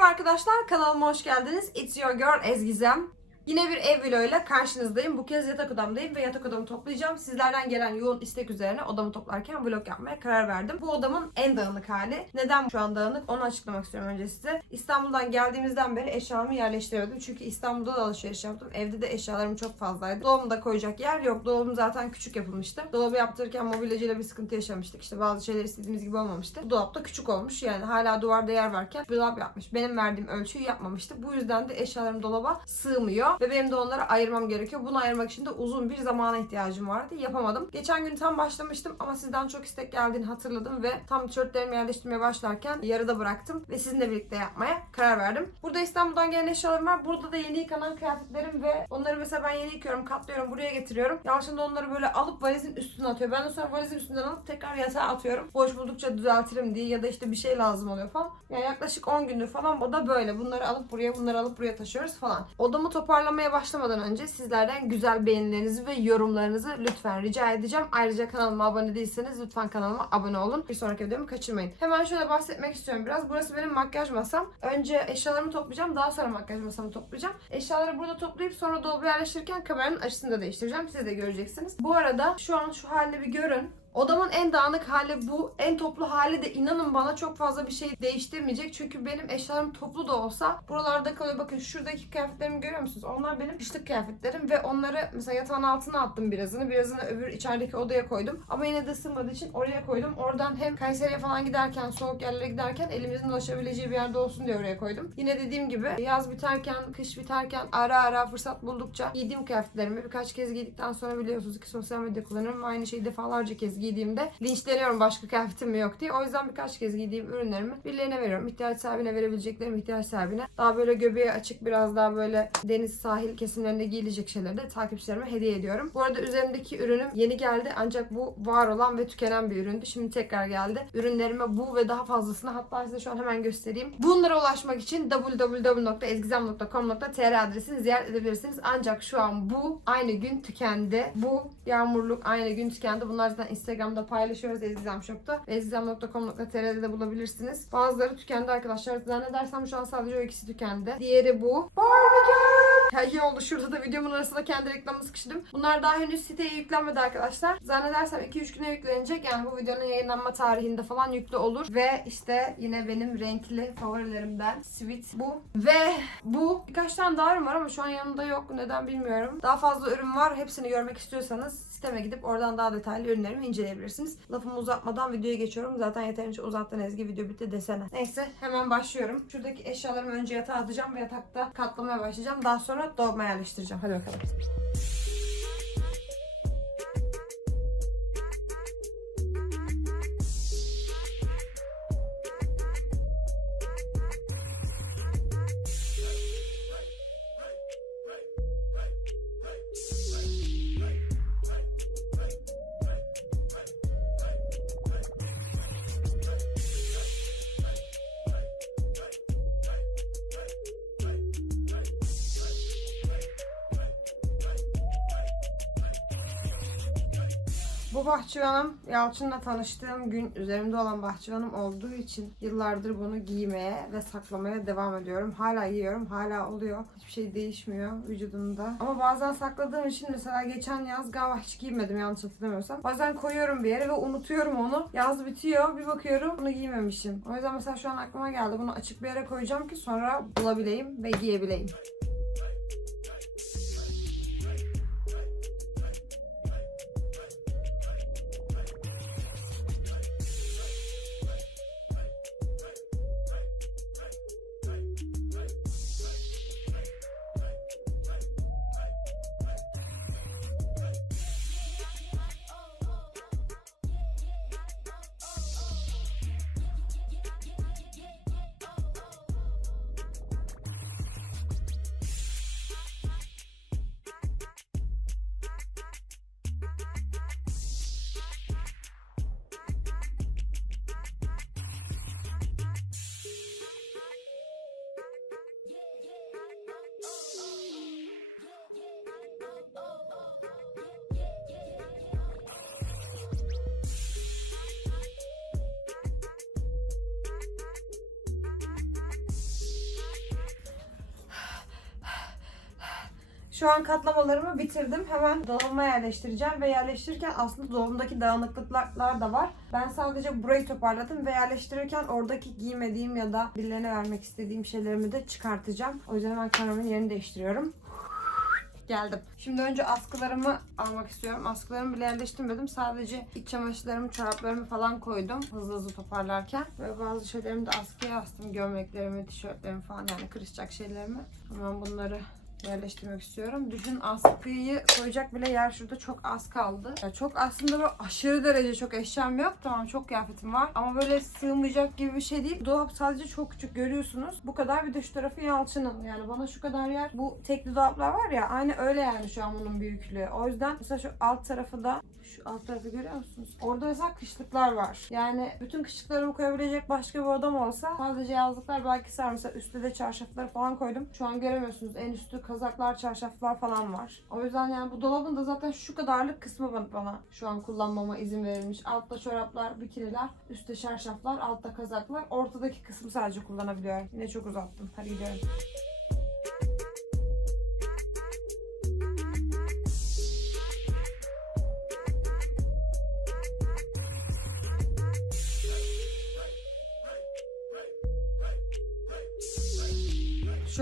Merhaba arkadaşlar, kanalıma hoş geldiniz. It's your girl Ezgizem. Yine bir ev vloguyla karşınızdayım. Bu kez yatak odamdayım ve yatak odamı toplayacağım. Sizlerden gelen yoğun istek üzerine odamı toplarken vlog yapmaya karar verdim. Bu odamın en dağınık hali. Neden şu an dağınık onu açıklamak istiyorum önce size. İstanbul'dan geldiğimizden beri eşyalarımı yerleştiremedim. Çünkü İstanbul'da da alışveriş yaptım. Evde de eşyalarım çok fazlaydı. Dolabımda koyacak yer yok. Dolabım zaten küçük yapılmıştı. Dolabı yaptırırken mobilyacıyla bir sıkıntı yaşamıştık. İşte bazı şeyler istediğimiz gibi olmamıştı. Bu dolap da küçük olmuş. Yani hala duvarda yer varken dolap yapmış. Benim verdiğim ölçüyü yapmamıştı. Bu yüzden de eşyalarım dolaba sığmıyor. Ve benim de onları ayırmam gerekiyor. Bunu ayırmak için de uzun bir zamana ihtiyacım vardı. Yapamadım. Geçen gün tam başlamıştım ama sizden çok istek geldiğini hatırladım ve tam tişörtlerimi yerleştirmeye başlarken yarıda bıraktım ve sizinle birlikte yapmaya karar verdim. Burada İstanbul'dan gelen eşyalarım var. Burada da yeni yıkanan kıyafetlerim ve onları mesela ben yeni yıkıyorum, katlıyorum, buraya getiriyorum. Yalçın onları böyle alıp valizin üstüne atıyor. Ben de sonra valizin üstünden alıp tekrar yatağa atıyorum. Boş buldukça düzeltirim diye ya da işte bir şey lazım oluyor falan. Yani yaklaşık 10 gündür falan o da böyle. Bunları alıp buraya, bunları alıp buraya taşıyoruz falan. Odamı toparlamaya başlamadan önce sizlerden güzel beğenilerinizi ve yorumlarınızı lütfen rica edeceğim. Ayrıca kanalıma abone değilseniz lütfen kanalıma abone olun. Bir sonraki videomu kaçırmayın. Hemen şöyle bahsetmek istiyorum biraz. Burası benim makyaj masam. Önce eşyalarımı toplayacağım. Daha sonra makyaj masamı toplayacağım. Eşyaları burada toplayıp sonra dolaba yerleştirirken kameranın açısını da değiştireceğim. Siz de göreceksiniz. Bu arada şu an şu halde bir görün. Odamın en dağınık hali bu. En toplu hali de inanın bana çok fazla bir şey değiştirmeyecek. Çünkü benim eşyalarım toplu da olsa buralarda kalıyor. Bakın şuradaki kıyafetlerimi görüyor musunuz? Onlar benim kışlık kıyafetlerim ve onları mesela yatağın altına attım birazını. Birazını öbür içerideki odaya koydum. Ama yine de sığmadığı için oraya koydum. Oradan hem Kayseri'ye falan giderken, soğuk yerlere giderken elimizin ulaşabileceği bir yerde olsun diye oraya koydum. Yine dediğim gibi yaz biterken, kış biterken ara ara fırsat buldukça giydiğim kıyafetlerimi birkaç kez giydikten sonra biliyorsunuz ki sosyal medya kullanıyorum. Aynı şeyi defalarca kez giydiğimde linçleniyorum başka kıyafetim mi yok diye. O yüzden birkaç kez giydiğim ürünlerimi birilerine veriyorum. İhtiyaç sahibine verebileceklerim ihtiyaç sahibine. Daha böyle göbeği açık biraz daha böyle deniz sahil kesimlerinde giyilecek şeyleri de takipçilerime hediye ediyorum. Bu arada üzerimdeki ürünüm yeni geldi ancak bu var olan ve tükenen bir üründü. Şimdi tekrar geldi. Ürünlerime bu ve daha fazlasını hatta size şu an hemen göstereyim. Bunlara ulaşmak için www.ezgizem.com.tr adresini ziyaret edebilirsiniz. Ancak şu an bu aynı gün tükendi. Bu yağmurluk aynı gün tükendi. Bunlar zaten Instagram'da paylaşıyoruz Ezgizem Shop'ta. Ezgizem.com.tr'de de bulabilirsiniz. Bazıları tükendi arkadaşlar. Zannedersem şu an sadece o ikisi tükendi. Diğeri bu. Barbie ya iyi oldu. Şurada da videomun arasında kendi reklamımı sıkıştırdım. Bunlar daha henüz siteye yüklenmedi arkadaşlar. Zannedersem 2-3 güne yüklenecek. Yani bu videonun yayınlanma tarihinde falan yüklü olur. Ve işte yine benim renkli favorilerimden Sweet bu. Ve bu birkaç tane daha ürün var ama şu an yanımda yok. Neden bilmiyorum. Daha fazla ürün var. Hepsini görmek istiyorsanız siteme gidip oradan daha detaylı ürünlerimi inceleyebilirsiniz. Lafımı uzatmadan videoya geçiyorum. Zaten yeterince uzattın Ezgi video bitti desene. Neyse hemen başlıyorum. Şuradaki eşyalarımı önce yatağa atacağım ve yatakta katlamaya başlayacağım. Daha sonra dolabıma yerleştireceğim. Hadi bakalım. Bu bahçıvanım Yalçın'la tanıştığım gün üzerimde olan bahçıvanım olduğu için yıllardır bunu giymeye ve saklamaya devam ediyorum. Hala giyiyorum, hala oluyor. Hiçbir şey değişmiyor vücudumda. Ama bazen sakladığım için mesela geçen yaz galiba hiç giymedim yanlış hatırlamıyorsam. Bazen koyuyorum bir yere ve unutuyorum onu. Yaz bitiyor, bir bakıyorum bunu giymemişim. O yüzden mesela şu an aklıma geldi. Bunu açık bir yere koyacağım ki sonra bulabileyim ve giyebileyim. Şu an katlamalarımı bitirdim. Hemen dolabıma yerleştireceğim ve yerleştirirken aslında dolabımdaki dağınıklıklar da var. Ben sadece burayı toparladım ve yerleştirirken oradaki giymediğim ya da birilerine vermek istediğim şeylerimi de çıkartacağım. O yüzden hemen kameramın yerini değiştiriyorum. Geldim. Şimdi önce askılarımı almak istiyorum. Askılarımı bile yerleştirmedim. Sadece iç çamaşırlarımı, çoraplarımı falan koydum. Hızlı hızlı toparlarken. Ve bazı şeylerimi de askıya astım. Gömleklerimi, tişörtlerimi falan yani kırışacak şeylerimi. Hemen bunları yerleştirmek istiyorum. Düşün askıyı koyacak bile yer şurada çok az kaldı. Ya çok aslında böyle aşırı derece çok eşyam yok. Tamam çok kıyafetim var ama böyle sığmayacak gibi bir şey değil. Dolap sadece çok küçük görüyorsunuz. Bu kadar bir de tarafı yalçının. Yani bana şu kadar yer bu tekli dolaplar var ya aynı öyle yani şu an bunun büyüklüğü. O yüzden mesela şu alt tarafı da şu alt tarafı görüyor musunuz? Orada mesela kışlıklar var. Yani bütün kışlıklarımı koyabilecek başka bir odam olsa sadece yazlıklar belki sar. Mesela üstte de çarşafları falan koydum. Şu an göremiyorsunuz. En üstü kazaklar, çarşaflar falan var. O yüzden yani bu dolabın da zaten şu kadarlık kısmı bana, şu an kullanmama izin verilmiş. Altta çoraplar, bikiniler, üstte çarşaflar, altta kazaklar. Ortadaki kısmı sadece kullanabiliyorum. Yine çok uzattım. Hadi gidelim.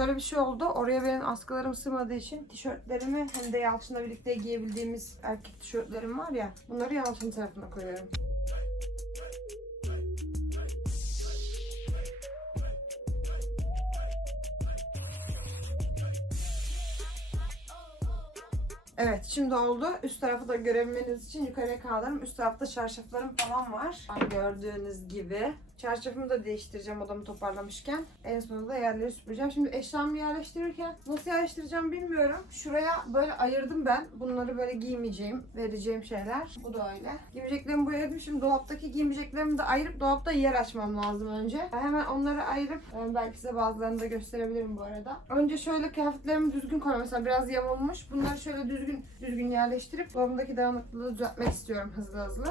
Şöyle bir şey oldu. Oraya benim askılarım sığmadığı için tişörtlerimi hem de Yalçın'la birlikte giyebildiğimiz erkek tişörtlerim var ya. Bunları Yalçın tarafına koyuyorum. Evet şimdi oldu. Üst tarafı da görebilmeniz için yukarıya kaldırdım. Üst tarafta çarşaflarım falan var. Gördüğünüz gibi. Çarşafımı da değiştireceğim odamı toparlamışken. En sonunda yerleri süpüreceğim. Şimdi eşyamı yerleştirirken nasıl yerleştireceğim bilmiyorum. Şuraya böyle ayırdım ben. Bunları böyle giymeyeceğim, vereceğim şeyler. Bu da öyle. Giymeyeceklerimi buraya ayırdım. Şimdi dolaptaki giymeyeceklerimi de ayırıp dolapta yer açmam lazım önce. Ben hemen onları ayırıp e, belki size bazılarını da gösterebilirim bu arada. Önce şöyle kıyafetlerimi düzgün koyuyorum. Mesela biraz yamulmuş. Bunları şöyle düzgün düzgün yerleştirip dolabımdaki dağınıklığı düzeltmek istiyorum hızlı hızlı.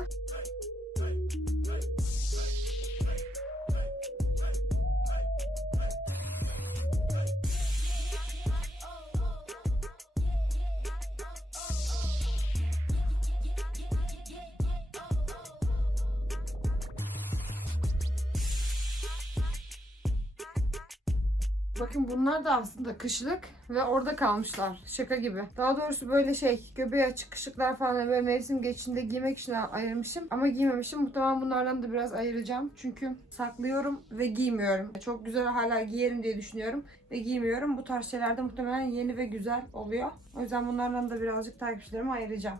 Bunlar da aslında kışlık ve orada kalmışlar. Şaka gibi. Daha doğrusu böyle şey göbeği açık kışlıklar falan böyle mevsim geçişinde giymek için ayırmışım. Ama giymemişim. Muhtemelen bunlardan da biraz ayıracağım. Çünkü saklıyorum ve giymiyorum. Çok güzel hala giyerim diye düşünüyorum. Ve giymiyorum. Bu tarz şeylerde muhtemelen yeni ve güzel oluyor. O yüzden bunlardan da birazcık takipçilerime ayıracağım.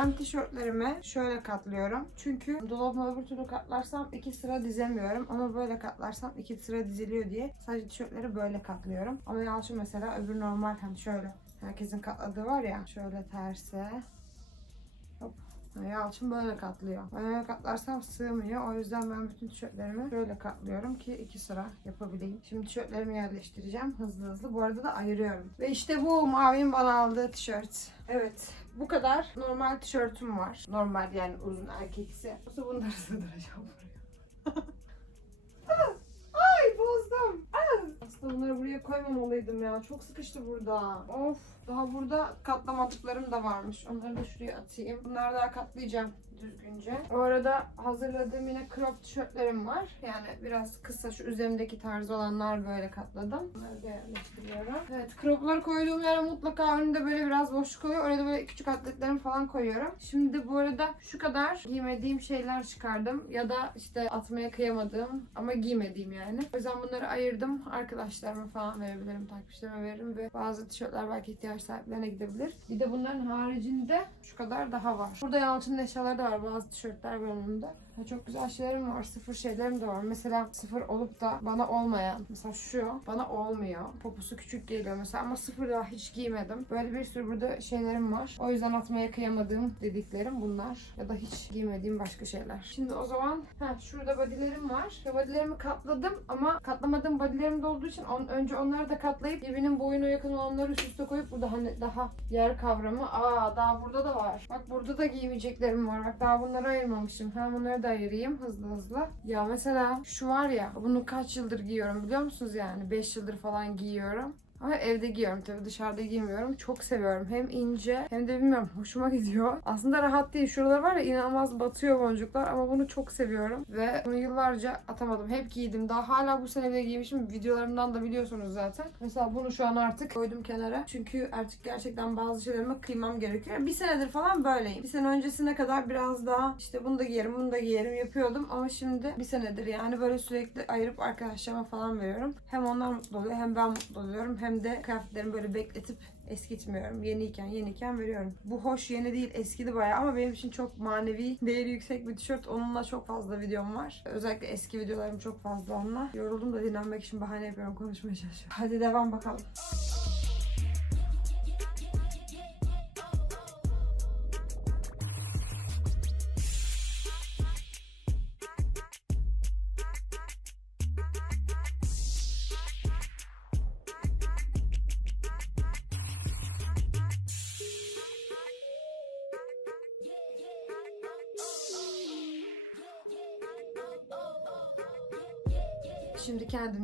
Ben tişörtlerimi şöyle katlıyorum. Çünkü dolabımı öbür türlü katlarsam iki sıra dizemiyorum. Ama böyle katlarsam iki sıra diziliyor diye sadece tişörtleri böyle katlıyorum. Ama Yalçın mesela öbür normal hani şöyle herkesin katladığı var ya şöyle terse hop Yalçın böyle katlıyor. Ben öyle katlarsam sığmıyor. O yüzden ben bütün tişörtlerimi böyle katlıyorum ki iki sıra yapabileyim. Şimdi tişörtlerimi yerleştireceğim hızlı hızlı. Bu arada da ayırıyorum. Ve işte bu Mavi'nin bana aldığı tişört. Evet. Bu kadar normal tişörtüm var. Normal yani uzun erkeksi. Yoksa bunları sığdıracağım buraya. Ay bozdum. Aslında bunları buraya koymamalıydım ya. Çok sıkıştı burada. Of. Daha burada katlamadıklarım da varmış. Onları da şuraya atayım. Bunları daha katlayacağım düzgünce. O arada hazırladığım yine crop tişörtlerim var. Yani biraz kısa şu üzerimdeki tarz olanlar böyle katladım. Bunları da. Evet cropları koyduğum yere mutlaka önünde böyle biraz boşluk oluyor. Orada böyle küçük atletlerimi falan koyuyorum. Şimdi bu arada şu kadar giymediğim şeyler çıkardım. Ya da işte atmaya kıyamadığım ama giymediğim yani. O yüzden bunları ayırdım. Arkadaşlarıma falan verebilirim. Takipçilerime veririm ve bazı tişörtler belki ihtiyaç sahiplerine gidebilir. Bir de bunların haricinde şu kadar daha var. Burada Yalçın'ın eşyaları da var. Bazı tişörtler var Ha, çok güzel şeylerim var. Sıfır şeylerim de var. Mesela sıfır olup da bana olmayan. Mesela şu bana olmuyor. Poposu küçük geliyor mesela ama sıfır daha hiç giymedim. Böyle bir sürü burada şeylerim var. O yüzden atmaya kıyamadığım dediklerim bunlar. Ya da hiç giymediğim başka şeyler. Şimdi o zaman ha, şurada bodylerim var. Ve bodylerimi katladım ama katlamadığım bodylerim de olduğu için on, önce onları da katlayıp birbirinin boyuna yakın olanları üst üste koyup burada hani daha yer kavramı. Aa daha burada da var. Bak burada da giymeyeceklerim var. Bak daha bunları ayırmamışım. Hemen bunları da ayırayım hızlı hızlı. Ya mesela şu var ya bunu kaç yıldır giyiyorum biliyor musunuz yani? 5 yıldır falan giyiyorum. Ama evde giyiyorum tabii dışarıda giymiyorum. Çok seviyorum. Hem ince hem de bilmiyorum hoşuma gidiyor. Aslında rahat değil. Şuralar var ya inanılmaz batıyor boncuklar ama bunu çok seviyorum. Ve bunu yıllarca atamadım. Hep giydim. Daha hala bu sene bile giymişim. Videolarımdan da biliyorsunuz zaten. Mesela bunu şu an artık koydum kenara. Çünkü artık gerçekten bazı şeylerime kıymam gerekiyor. Bir senedir falan böyleyim. Bir sene öncesine kadar biraz daha işte bunu da giyerim, bunu da giyerim yapıyordum. Ama şimdi bir senedir yani böyle sürekli ayırıp arkadaşlarıma falan veriyorum. Hem onlar mutlu oluyor hem ben mutlu oluyorum. Hem de kıyafetlerimi böyle bekletip eskitmiyorum. Yeniyken yeniyken veriyorum. Bu hoş yeni değil eskidi bayağı ama benim için çok manevi değeri yüksek bir tişört. Onunla çok fazla videom var. Özellikle eski videolarım çok fazla onunla. Yoruldum da dinlenmek için bahane yapıyorum konuşmaya çalışıyorum. Hadi devam bakalım.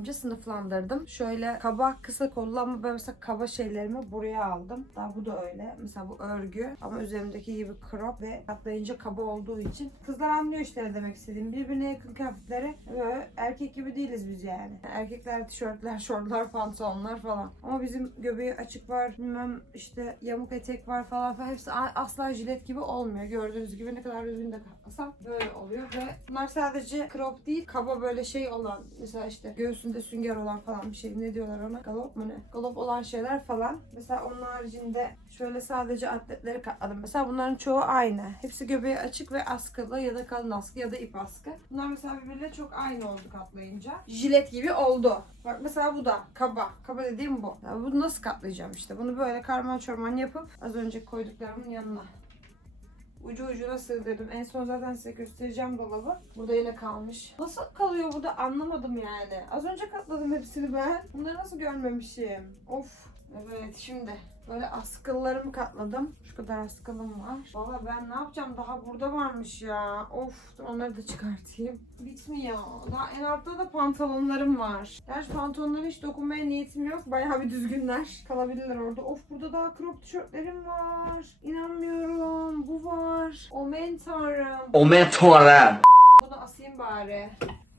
Kendimce sınıflandırdım. Şöyle kaba kısa kollu ama ben mesela kaba şeylerimi buraya aldım. Daha bu da öyle. Mesela bu örgü ama üzerimdeki gibi crop ve katlayınca kaba olduğu için. Kızlar anlıyor işte ne demek istediğim. Birbirine yakın kıyafetleri böyle erkek gibi değiliz biz yani. Erkekler tişörtler, şortlar, pantolonlar falan. Ama bizim göbeği açık var. Bilmem işte yamuk etek var falan falan. Hepsi asla jilet gibi olmuyor. Gördüğünüz gibi ne kadar düzgün de katlasam böyle oluyor ve bunlar sadece crop değil kaba böyle şey olan mesela işte göğsünde sünger olan falan bir şey. Ne diyorlar ona? Galop mu ne? Galop olan şeyler falan. Mesela onun haricinde şöyle sadece atletleri katladım. Mesela bunların çoğu aynı. Hepsi göbeği açık ve askılı ya da kalın askı ya da ip askı. Bunlar mesela birbirine çok aynı oldu katlayınca. Jilet gibi oldu. Bak mesela bu da kaba. Kaba dediğim bu. Ya bunu nasıl katlayacağım işte? Bunu böyle karman çorman yapıp az önce koyduklarımın yanına ucu ucuna sığdırdım. En son zaten size göstereceğim dolabı. Burada yine kalmış. Nasıl kalıyor burada anlamadım yani. Az önce katladım hepsini ben. Bunları nasıl görmemişim? Of. Evet şimdi böyle askıllarımı katladım. Şu kadar askılım var. Valla ben ne yapacağım? Daha burada varmış ya. Of onları da çıkartayım. Bitmiyor. Daha en altta da pantolonlarım var. Gerçi pantolonlara hiç dokunmaya niyetim yok. Bayağı bir düzgünler. Kalabilirler orada. Of burada daha crop tişörtlerim var. İnanmıyorum. Bu var. Omen tanrım. Omen tanrım. Bunu asayım bari.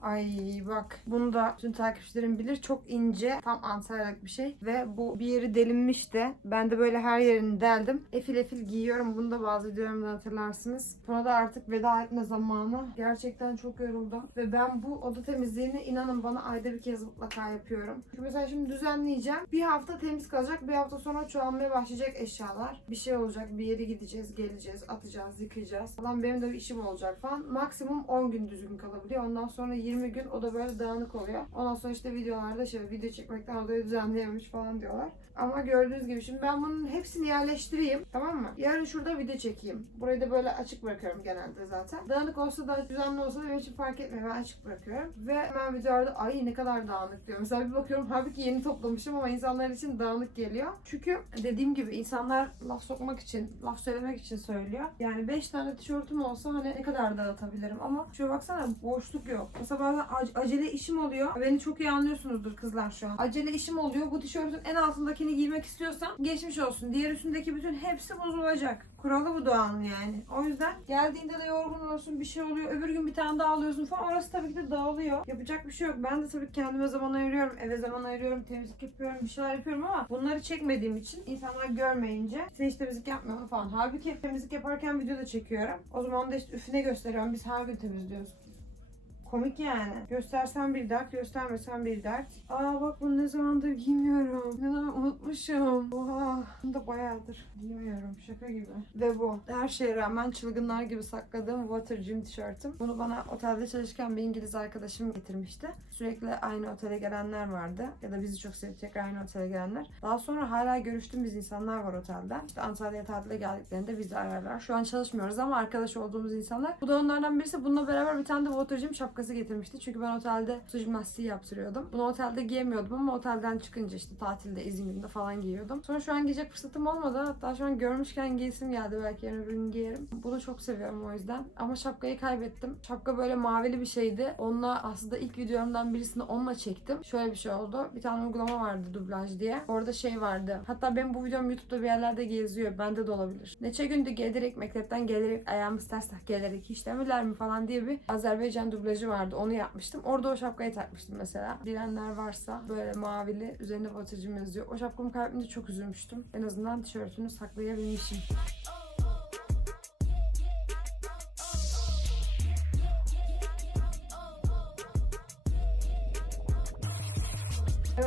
Ay bak bunu da tüm takipçilerim bilir. Çok ince tam antalyalık bir şey. Ve bu bir yeri delinmişti. Ben de böyle her yerini deldim. Efil efil giyiyorum. Bunu da bazı videolarımda hatırlarsınız. Buna da artık veda etme zamanı. Gerçekten çok yoruldum. Ve ben bu oda temizliğini inanın bana ayda bir kez mutlaka yapıyorum. Çünkü mesela şimdi düzenleyeceğim. Bir hafta temiz kalacak. Bir hafta sonra çoğalmaya başlayacak eşyalar. Bir şey olacak. Bir yere gideceğiz, geleceğiz, atacağız, yıkayacağız. Falan benim de bir işim olacak falan. Maksimum 10 gün düzgün kalabiliyor. Ondan sonra 20 gün o da böyle dağınık oluyor. Ondan sonra işte videolarda şey video çekmekten odayı düzenleyememiş falan diyorlar. Ama gördüğünüz gibi şimdi ben bunun hepsini yerleştireyim. Tamam mı? Yarın şurada video çekeyim. Burayı da böyle açık bırakıyorum genelde zaten. Dağınık olsa da düzenli olsa da benim için fark etmiyor. Ben açık bırakıyorum. Ve hemen videolarda ay ne kadar dağınık diyor. Mesela bir bakıyorum halbuki yeni toplamışım ama insanlar için dağınık geliyor. Çünkü dediğim gibi insanlar laf sokmak için, laf söylemek için söylüyor. Yani 5 tane tişörtüm olsa hani ne kadar dağıtabilirim ama şöyle baksana boşluk yok. Mesela ac- acele işim oluyor. Beni çok iyi anlıyorsunuzdur kızlar şu an. Acele işim oluyor. Bu tişörtün en altındakini giymek istiyorsam geçmiş olsun. Diğer üstündeki bütün hepsi bozulacak. Kuralı bu doğanın yani. O yüzden geldiğinde de yorgun olsun bir şey oluyor. Öbür gün bir tane daha alıyorsun falan. Orası tabii ki de dağılıyor. Yapacak bir şey yok. Ben de tabii kendime zaman ayırıyorum. Eve zaman ayırıyorum. Temizlik yapıyorum. Bir şeyler yapıyorum ama bunları çekmediğim için insanlar görmeyince sen hiç temizlik yapmıyorsun falan. Halbuki temizlik yaparken video da çekiyorum. O zaman da işte üfüne gösteriyorum. Biz her gün temizliyoruz. Komik yani. Göstersen bir dert, göstermesen bir dert. Aa bak bunu ne zamandır giymiyorum. Neden unutmuşum. Oha. Bunu da bayağıdır giymiyorum. Şaka gibi. Ve bu. Her şeye rağmen çılgınlar gibi sakladığım Water Gym tişörtüm. Bunu bana otelde çalışırken bir İngiliz arkadaşım getirmişti. Sürekli aynı otele gelenler vardı. Ya da bizi çok tekrar aynı otele gelenler. Daha sonra hala görüştüğümüz insanlar var otelde. İşte Antalya'ya tatile geldiklerinde bizi ararlar. Şu an çalışmıyoruz ama arkadaş olduğumuz insanlar. Bu da onlardan birisi. Bununla beraber bir tane de Water Gym şapkası getirmişti. Çünkü ben otelde su jimnastiği yaptırıyordum. Bunu otelde giyemiyordum ama otelden çıkınca işte tatilde, izin gününde falan giyiyordum. Sonra şu an giyecek fırsatım olmadı. Hatta şu an görmüşken giyesim geldi. Belki yarın öbür gün giyerim. Bunu çok seviyorum o yüzden. Ama şapkayı kaybettim. Şapka böyle mavili bir şeydi. Onunla aslında ilk videolarımdan birisini onunla çektim. Şöyle bir şey oldu. Bir tane uygulama vardı dublaj diye. Orada şey vardı. Hatta benim bu videom YouTube'da bir yerlerde geziyor. Bende de olabilir. Neçe gündü gelerek, mektepten gelerek, ayağımız ters gelerek hiç demirler mi falan diye bir Azerbaycan dublajı vardı. Onu yapmıştım. Orada o şapkayı takmıştım mesela. Bilenler varsa böyle mavili üzerinde batıcım yazıyor. O şapkamı kaybedince çok üzülmüştüm. En azından tişörtünü saklayabilmişim.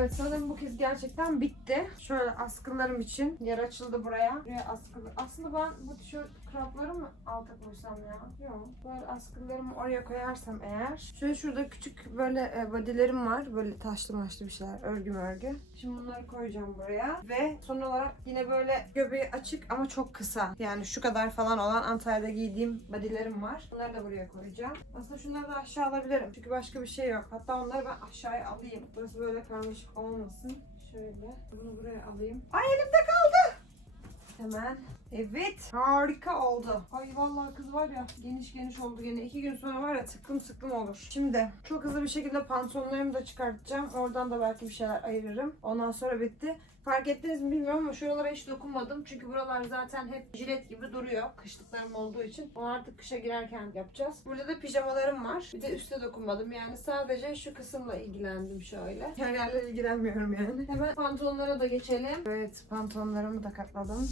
Evet sanırım bu kez gerçekten bitti. Şöyle askılarım için yer açıldı buraya. Buraya askılı. Aslında ben bu tişört krapları mı alta koysam ya? Yok. Böyle askılarımı oraya koyarsam eğer. Şöyle şurada küçük böyle e, bodylerim var. Böyle taşlı maşlı bir şeyler. Örgü örgü. Şimdi bunları koyacağım buraya. Ve son olarak yine böyle göbeği açık ama çok kısa. Yani şu kadar falan olan Antalya'da giydiğim bodylerim var. Bunları da buraya koyacağım. Aslında şunları da aşağı alabilirim. Çünkü başka bir şey yok. Hatta onları ben aşağıya alayım. Burası böyle karmaşık olmasın. Şöyle. Bunu buraya alayım. Ay elimde kaldı. Hemen. Evet. Harika oldu. Ay vallahi kız var ya geniş geniş oldu gene. iki gün sonra var ya tıklım tıklım olur. Şimdi çok hızlı bir şekilde pantolonlarımı da çıkartacağım. Oradan da belki bir şeyler ayırırım. Ondan sonra bitti. Fark ettiniz mi bilmiyorum ama şuralara hiç dokunmadım. Çünkü buralar zaten hep jilet gibi duruyor. Kışlıklarım olduğu için. Onu artık kışa girerken yapacağız. Burada da pijamalarım var. Bir de üste dokunmadım. Yani sadece şu kısımla ilgilendim şöyle. Her yerle ilgilenmiyorum yani. Hemen pantolonlara da geçelim. Evet pantolonlarımı da katladım.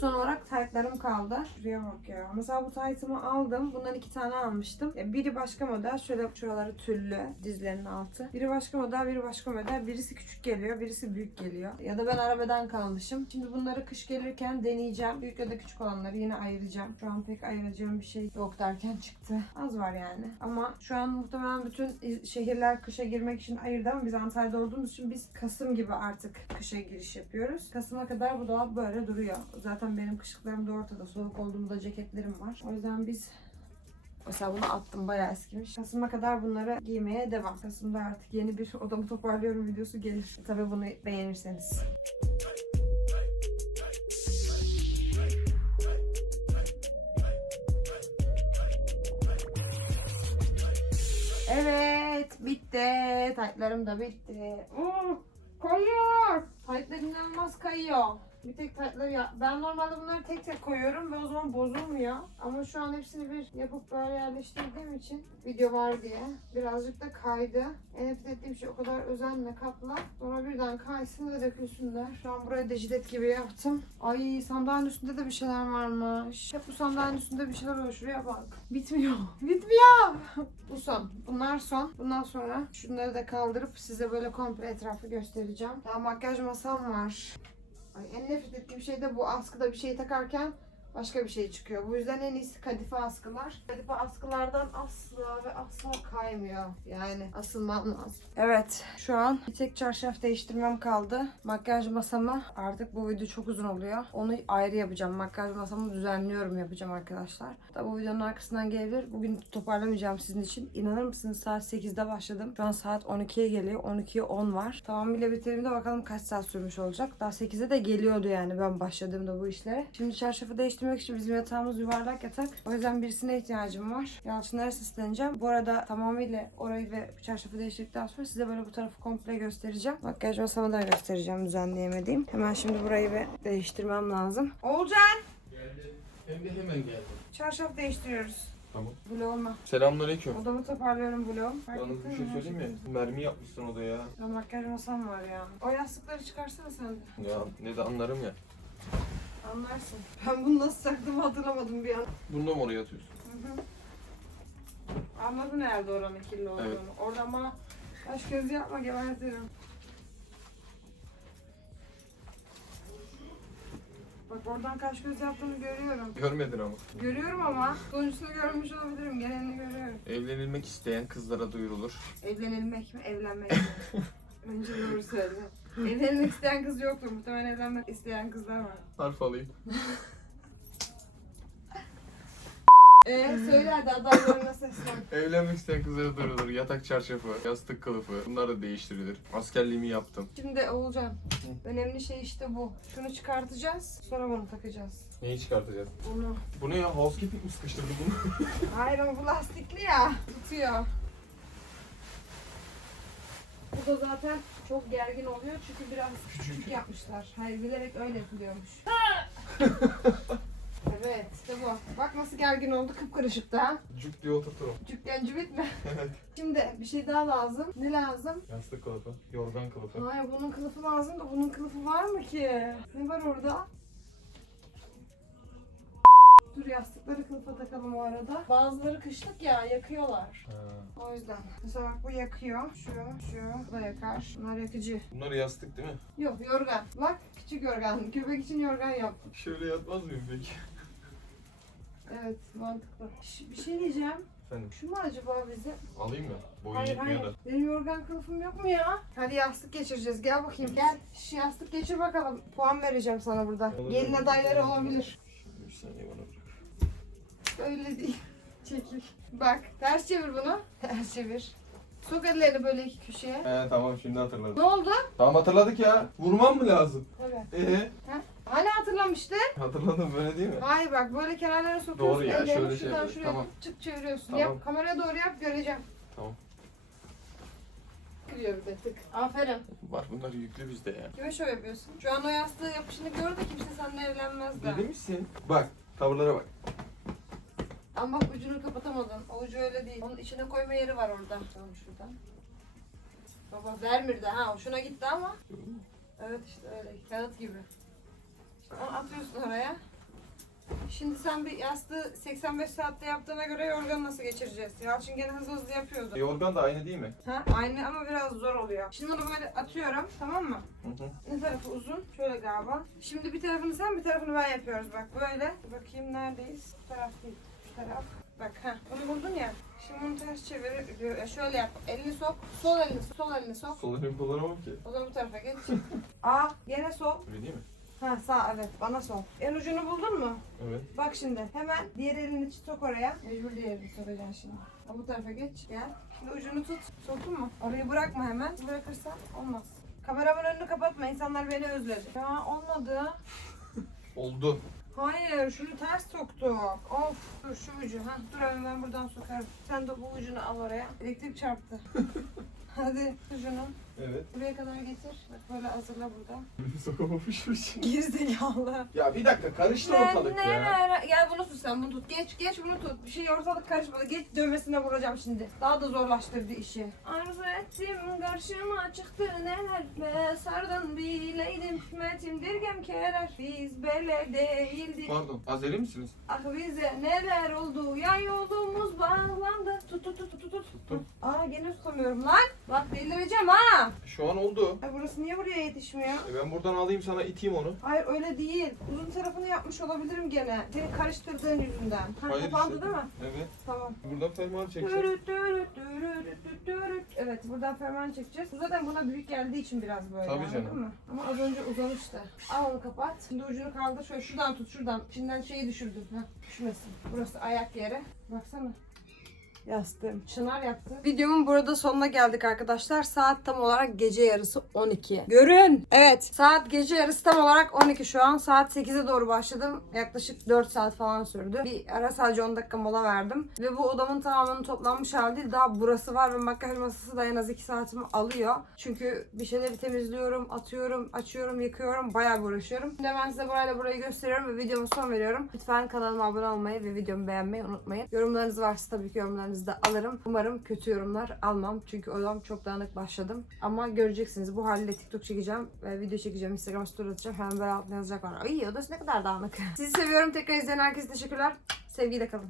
Son olarak taytlarım kaldı. Şuraya bak ya. Mesela bu taytımı aldım. Bundan iki tane almıştım. E, Biri başka model. Şöyle şuraları tüllü. Dizlerinin altı. Biri başka model, biri başka model. Birisi küçük geliyor, birisi büyük geliyor. Ya da ben arabadan kalmışım. Şimdi bunları kış gelirken deneyeceğim. Büyük ya da küçük olanları yine ayıracağım. Şu an pek ayıracağım bir şey yok derken çıktı. Az var yani. Ama şu an muhtemelen bütün şehirler kışa girmek için ayırdı ama biz Antalya'da olduğumuz için biz Kasım gibi artık kışa giriş yapıyoruz. Kasım'a kadar bu dolap böyle duruyor. Zaten benim kışlıklarım da ortada. Soğuk olduğumda ceketlerim var. O yüzden biz Mesela bunu attım bayağı eskimiş. Kasım'a kadar bunları giymeye devam. Kasım'da artık yeni bir odamı toparlıyorum videosu gelir. Tabii bunu beğenirseniz. Evet bitti. Taytlarım da bitti. Oo, kayıyor. Taytlar inanılmaz kayıyor. Bir tek taytları ya. Ben normalde bunları tek tek koyuyorum ve o zaman bozulmuyor. Ama şu an hepsini bir yapıp böyle yerleştirdiğim için video var diye birazcık da kaydı. En nefret ettiğim şey o kadar özenle katla. Sonra birden kaysın ve dökülsünler. Şu an burayı da jilet gibi yaptım. Ay sandalyenin üstünde de bir şeyler varmış. Hep bu sandalyenin üstünde bir şeyler oluyor. Şuraya bak. Bitmiyor. Bitmiyor. bu son. Bunlar son. Bundan sonra şunları da kaldırıp size böyle komple etrafı göstereceğim. Daha makyaj masam var. Ay en nefret ettiğim şey de bu askıda bir şey takarken başka bir şey çıkıyor. Bu yüzden en iyisi kadife askılar. Kadife askılardan asla ve asla kaymıyor. Yani asılmam. Evet şu an bir tek çarşaf değiştirmem kaldı. Makyaj masamı artık bu video çok uzun oluyor. Onu ayrı yapacağım. Makyaj masamı düzenliyorum yapacağım arkadaşlar. Da bu videonun arkasından gelebilir. Bugün toparlamayacağım sizin için. İnanır mısınız saat 8'de başladım. Şu an saat 12'ye geliyor. 12'ye 10 var. Tamamıyla bitirdiğimde bakalım kaç saat sürmüş olacak. Daha 8'e de geliyordu yani ben başladığımda bu işlere. Şimdi çarşafı değiştirmek için bizim yatağımız yuvarlak yatak. O yüzden birisine ihtiyacım var. Yalçınlara sesleneceğim. Bu arada tamamıyla orayı ve çarşafı değiştirdikten sonra size böyle bu tarafı komple göstereceğim. Makyaj masamı da göstereceğim düzenleyemediğim. Hemen şimdi burayı bir değiştirmem lazım. Olcan! Geldim. Hem de hemen geldim. Çarşaf değiştiriyoruz. Tamam. Vloguma. Selamünaleyküm. Odamı toparlıyorum. Fark Yalnız bir şey söyleyeyim mi? Mermi yapmışsın odaya. Ya makyaj masam var ya. O yastıkları çıkarsana sen de. Ya ne de anlarım ya. Anlarsın. Ben bunu nasıl saktığımı hatırlamadım bir an. Bunu da mı oraya atıyorsun? Hı hı. Anladın herhalde oranın kirli olduğunu. Evet. Oradan bana kaş göz yapma gebertirim. Bak oradan kaş göz yaptığını görüyorum. Görmedin ama. Görüyorum ama sonucunu görmüş olabilirim. Genelini görüyorum. Evlenilmek isteyen kızlara duyurulur. Evlenilmek mi, evlenmek mi? Önce doğru söyle. Evlenmek isteyen kız yoktur. Muhtemelen evlenmek isteyen kızlar var. Harf alayım. Ee, söyle hadi adaylarına seslen. Evlenmek isteyen kızlara duyurulur. Yatak çarşafı, yastık kılıfı. Bunlar da değiştirilir. Askerliğimi yaptım. Şimdi Oğulcan, önemli şey işte bu. Şunu çıkartacağız, sonra bunu takacağız. Neyi çıkartacağız? Bunu. Bu ne ya? Housekeeping mi sıkıştırdı bunu? Hayır ama bu lastikli ya. Tutuyor. Bu da zaten çok gergin oluyor çünkü biraz küçük yapmışlar. Hayır bilerek öyle yapılıyormuş. evet işte bu. Bak nasıl gergin oldu kıpkırışık da. Cuk diye oturturum. Cüklenci bitme. Şimdi bir şey daha lazım. Ne lazım? Yastık kılıfı, yorgan kılıfı. Hayır bunun kılıfı lazım da bunun kılıfı var mı ki? Ne var orada? Dur yastıkları kılıfa takalım o arada. Bazıları kışlık ya yakıyorlar. Ha. O yüzden. Mesela bak bu yakıyor. Şu, şu. Bu da yakar. Bunlar yakıcı. Bunlar yastık değil mi? Yok yorgan. Bak küçük yorgan. Köpek için yorgan yaptım. Şöyle yatmaz mıyım peki? Evet mantıklı. Ş- bir şey diyeceğim. Efendim Şu mu acaba bize? alayım mı? Boyun Hayır yetmiyor hayır. da. Benim yorgan kılıfım yok mu ya? Hadi yastık geçireceğiz. Gel bakayım gel. Şu yastık geçir bakalım. Puan vereceğim sana burada. Olur. Gelin adayları olabilir. Şimdi bir saniye bana bırak. Öyle değil. Çekil. Bak ters çevir bunu. Ters çevir. Sok ellerini böyle iki köşeye. He tamam şimdi hatırladım. Ne oldu? Tamam hatırladık ya. Vurmam mı lazım? Evet. Ee? Hani hatırlamıştın? Hatırladım böyle değil mi? Hayır bak böyle kenarlara sokuyorsun. Doğru ya, ellerini şöyle şey şuradan şuraya Tamam. çık çeviriyorsun. Tamam. Yap kameraya doğru yap göreceğim. Tamam. Kırıyor bir de tık. Aferin. Var bunlar yüklü bizde ya. Kime şov yapıyorsun? Şu an o yastığı yapışını gör de kimse seninle evlenmez de. Deli misin? Bak tavırlara bak. Ama bak ucunu kapatamadın. O ucu öyle değil. Onun içine koyma yeri var orada. Tamam şuradan. Baba vermir de ha. Hoşuna gitti ama. Evet işte öyle. Kağıt gibi. İşte onu atıyorsun oraya. Şimdi sen bir yastığı 85 saatte yaptığına göre yorganı nasıl geçireceğiz? Yalçın gene hızlı hızlı yapıyordu. Yorgan da aynı değil mi? Ha, aynı ama biraz zor oluyor. Şimdi onu böyle atıyorum tamam mı? Hı hı. Ne tarafı uzun? Şöyle galiba. Şimdi bir tarafını sen bir tarafını ben yapıyoruz bak böyle. Bakayım neredeyiz? Bu taraf değil. Taraf. Bak ha. Onu buldun ya. Şimdi bunu ters çevir. Şöyle yap. Elini sok. Sol elini sok. Sol elini sok. Sol elimi kullanamam ki. O zaman bu tarafa geç. Aa gene sol. Öyle değil mi? Ha sağ evet. Bana sol. En ucunu buldun mu? Evet. Bak şimdi hemen diğer elini sok oraya. Mecbur diğer elini sokacaksın şimdi. Ha, bu tarafa geç. Gel. Şimdi ucunu tut. Soktun mu? Orayı bırakma hemen. Bırakırsan olmaz. Kameramın önünü kapatma. İnsanlar beni özledi. Ya olmadı. Oldu. Hayır şunu ters soktuk. Of dur şu ucu. Ha, dur hemen ben buradan sokarım. Sen de bu ucunu al oraya. Elektrik çarptı. Hadi ucunu Evet. buraya kadar getir. Bak böyle hazırla burada. Şimdi. Gerizekalı. Ya bir dakika karıştı Ne, ortalık ne, ya. ne, Gel bunu tut sen bunu tut. Geç geç bunu tut. Bir şey ortalık karışmadı. Geç dövmesine vuracağım şimdi. Daha da zorlaştırdı işi. Arzu ettim karşıma çıktı neler be sardın bileydim hikmetim dirgem kerer. Biz böyle değildik. Pardon. Azeri misiniz? Ah bize neler oldu ya yolumuz bağlandı. Tut tut tut tut tut. Tuttum. Aa gene tutamıyorum lan. Bak delireceğim ha. Şu an oldu. Ay burası niye buraya yetişmiyor? E ben buradan alayım sana iteyim onu. Hayır öyle değil. Uzun tarafını yapmış olabilirim gene. Seni karıştırdığın yüzünden. Ha, Hayır kapandı işte. değil mi? Evet. Tamam. Buradan fermuar çekeceğiz. Evet buradan ferman çekeceğiz. Bu zaten buna büyük geldiği için biraz böyle. Tabii canım. mı? Ama az önce uzamıştı. Al onu kapat. Şimdi ucunu kaldır. Şöyle şuradan tut şuradan. İçinden şeyi düşürdün. Ha, düşmesin. Burası ayak yeri. Baksana. Yastığım. Çınar yattı. Videomun burada sonuna geldik arkadaşlar. Saat tam olarak gece yarısı 12. Görün. Evet. Saat gece yarısı tam olarak 12 şu an. Saat 8'e doğru başladım. Yaklaşık 4 saat falan sürdü. Bir ara sadece 10 dakika mola verdim. Ve bu odamın tamamının toplanmış hali değil. Daha burası var ve makyaj masası da en az 2 saatimi alıyor. Çünkü bir şeyleri temizliyorum, atıyorum, açıyorum, yıkıyorum. Bayağı uğraşıyorum. Şimdi ben size burayla burayı gösteriyorum ve videomu son veriyorum. Lütfen kanalıma abone olmayı ve videomu beğenmeyi unutmayın. Yorumlarınız varsa tabii ki yorumlarınızı da alırım. Umarım kötü yorumlar almam. Çünkü odam çok dağınık başladım. Ama göreceksiniz bu haliyle TikTok çekeceğim ve video çekeceğim. Instagram story atacağım. Hemen böyle altına yazacaklar. Ay odası ne kadar dağınık. Sizi seviyorum. Tekrar izleyen herkese teşekkürler. Sevgiyle kalın.